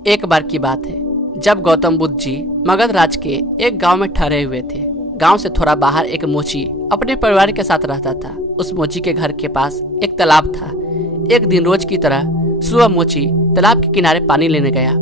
एक बार की बात है जब गौतम बुद्ध जी मगध राज के एक गांव में ठहरे हुए थे। गांव से थोड़ा बाहर एक मोची अपने परिवार के साथ रहता था। उस मोची के घर के पास एक तालाब था। एक दिन रोज की तरह सुबह मोची तालाब के किनारे पानी लेने गया।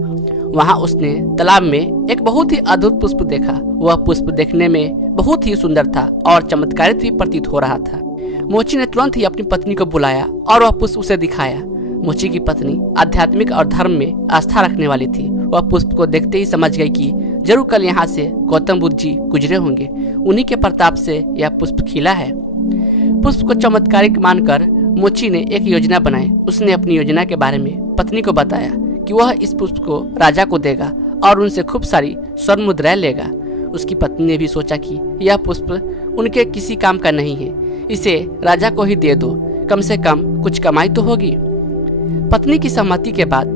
वहां उसने तालाब में एक बहुत ही अद्भुत पुष्प देखा। वह पुष्प देखने में बहुत ही सुंदर था और चमत्कारित भी प्रतीत हो रहा था। मोची ने तुरंत ही अपनी पत्नी को बुलाया और वह पुष्प उसे दिखाया। मोची की पत्नी आध्यात्मिक और धर्म में आस्था रखने वाली थी। वह पुष्प को देखते ही समझ गई कि जरूर कल यहाँ से गौतम बुद्ध जी गुजरे होंगे। उन्हीं के प्रताप से यह पुष्प खिला है। पुष्प को चमत्कारिक मानकर मोची ने एक योजना बनाई। उसने अपनी योजना के बारे में पत्नी को बताया कि वह इस पुष्प को राजा को देगा और उनसे खूब सारी स्वर्ण मुद्राएं लेगा। उसकी पत्नी ने भी सोचा कि यह पुष्प उनके किसी काम का नहीं है, इसे राजा को ही दे दो, कम से कम कुछ कमाई तो होगी। पत्नी की सहमति के बाद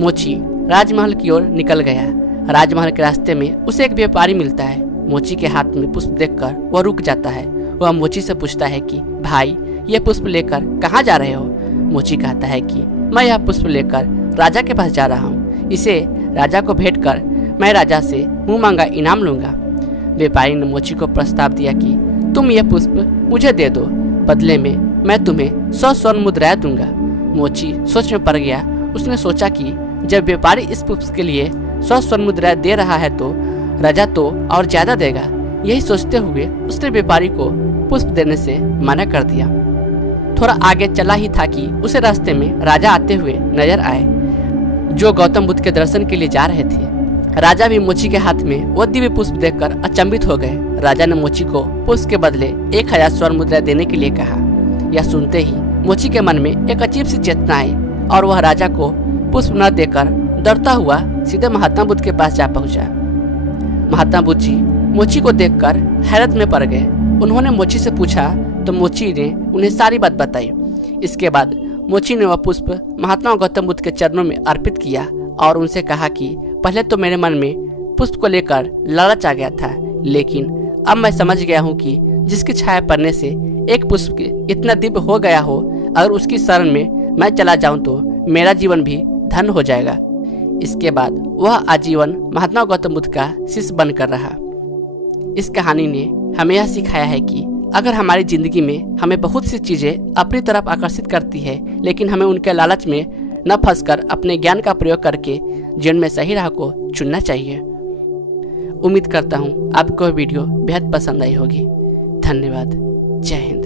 मोची राजमहल की ओर निकल गया। राजमहल के रास्ते में उसे एक व्यापारी मिलता है। मोची के हाथ में पुष्प देखकर वह रुक जाता है। वह मोची से पूछता है कि भाई, यह पुष्प लेकर कहाँ जा रहे हो? मोची कहता है कि मैं यह पुष्प लेकर राजा के पास जा रहा हूँ। इसे राजा को भेंट कर मैं राजा से मुंह मांगा इनाम लूंगा। व्यापारी ने मोची को प्रस्ताव दिया कि तुम यह पुष्प मुझे दे दो, बदले में मैं तुम्हें 100 स्वर्ण मुद्राएं दूंगा। मोची सोच में पड़ गया। उसने सोचा कि जब व्यापारी इस पुष्प के लिए 100 स्वर्ण मुद्राएं दे रहा है तो राजा तो और ज्यादा देगा। यही सोचते हुए उसने व्यापारी को पुष्प देने से मना कर दिया। थोड़ा आगे चला ही था कि उसे रास्ते में राजा आते हुए नजर आए, जो गौतम बुद्ध के दर्शन के लिए जा रहे थे। राजा भी मोची के हाथ में वो दिव्य पुष्प देखकर अचंभित हो गए। राजा ने मोची को पुष्प के बदले 1000 स्वर्ण मुद्राएं देने के लिए कहा। यह सुनते ही मोची के मन में एक अजीब सी चेतना आई और वह राजा को पुष्प न देकर डरता हुआ सीधे महात्मा बुद्ध के पास जा पहुंचा। महात्मा बुद्ध जी मोची को देखकर हैरत में पड़ गए। उन्होंने मोची से पूछा तो मोची ने उन्हें सारी बात बताई। इसके बाद मोची ने वह पुष्प महात्मा गौतम बुद्ध के चरणों में अर्पित किया और उनसे कहा कि पहले तो मेरे मन में पुष्प को लेकर लालच आ गया था, लेकिन अब मैं समझ गया हूँ कि जिसकी छाया पड़ने से एक पुष्प इतना दिव्य हो गया हो, अगर उसकी शरण में मैं चला जाऊं तो मेरा जीवन भी धन्य हो जाएगा। इसके बाद वह आजीवन महात्मा गौतम बुद्ध का शिष्य बनकर रहा। इस कहानी ने हमें यह सिखाया है कि अगर हमारी जिंदगी में हमें बहुत सी चीजें अपनी तरफ आकर्षित करती है, लेकिन हमें उनके लालच में न फंसकर अपने ज्ञान का प्रयोग करके जीवन में सही राह को चुनना चाहिए। उम्मीद करता हूँ आपको वीडियो बेहद पसंद आई होगी। धन्यवाद। जय हिंद।